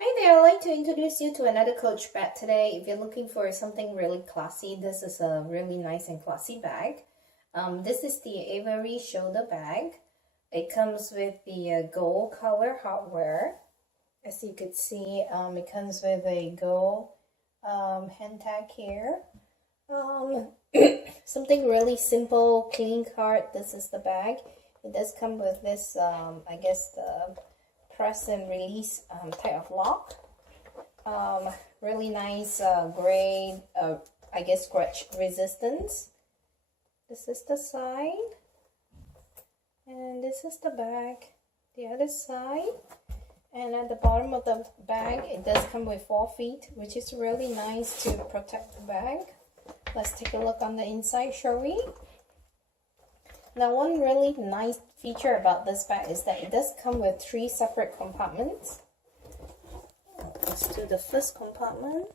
Hi there, I'd like to introduce you to another Coach bag today. If you're looking for something really classy, this is a really nice and classy bag. This is the Avary shoulder bag. It comes with the gold color hardware. As you could see, it comes with a gold hand tag here. Something really simple, clean card. This is the bag. It does come with this, I guess the press and release type of lock. Really nice gray, I guess scratch resistance. This is the side, and this is the back, the other side. And at the bottom of the bag, it does come with 4 feet, which is really nice to protect the bag. Let's take a look on the inside, shall we? Now, one really nice feature about this bag is that it does come with 3 separate compartments. Let's do the first compartment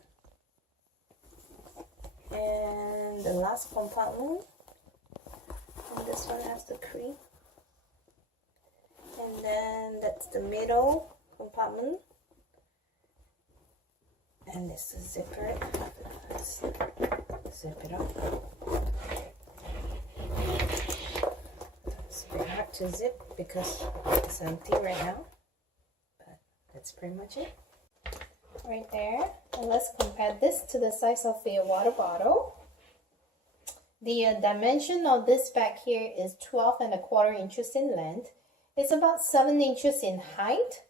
and the last compartment. And this one has the cream. And then that's the middle compartment. And this is zipper. Let's zip it up. Hard to zip because it's empty right now, but that's pretty much it right there. And let's compare this to the size of the water bottle. The dimension of this bag here is 12¼ inches in length. It's about 7 inches in height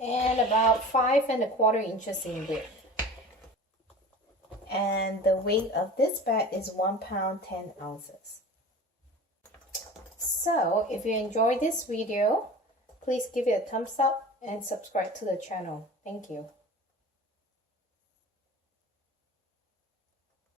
and about 5¼ inches in width. And the weight of this bag is 1 pound 10 ounces. So, if you enjoyed this video, please give it a thumbs up and subscribe to the channel. Thank you.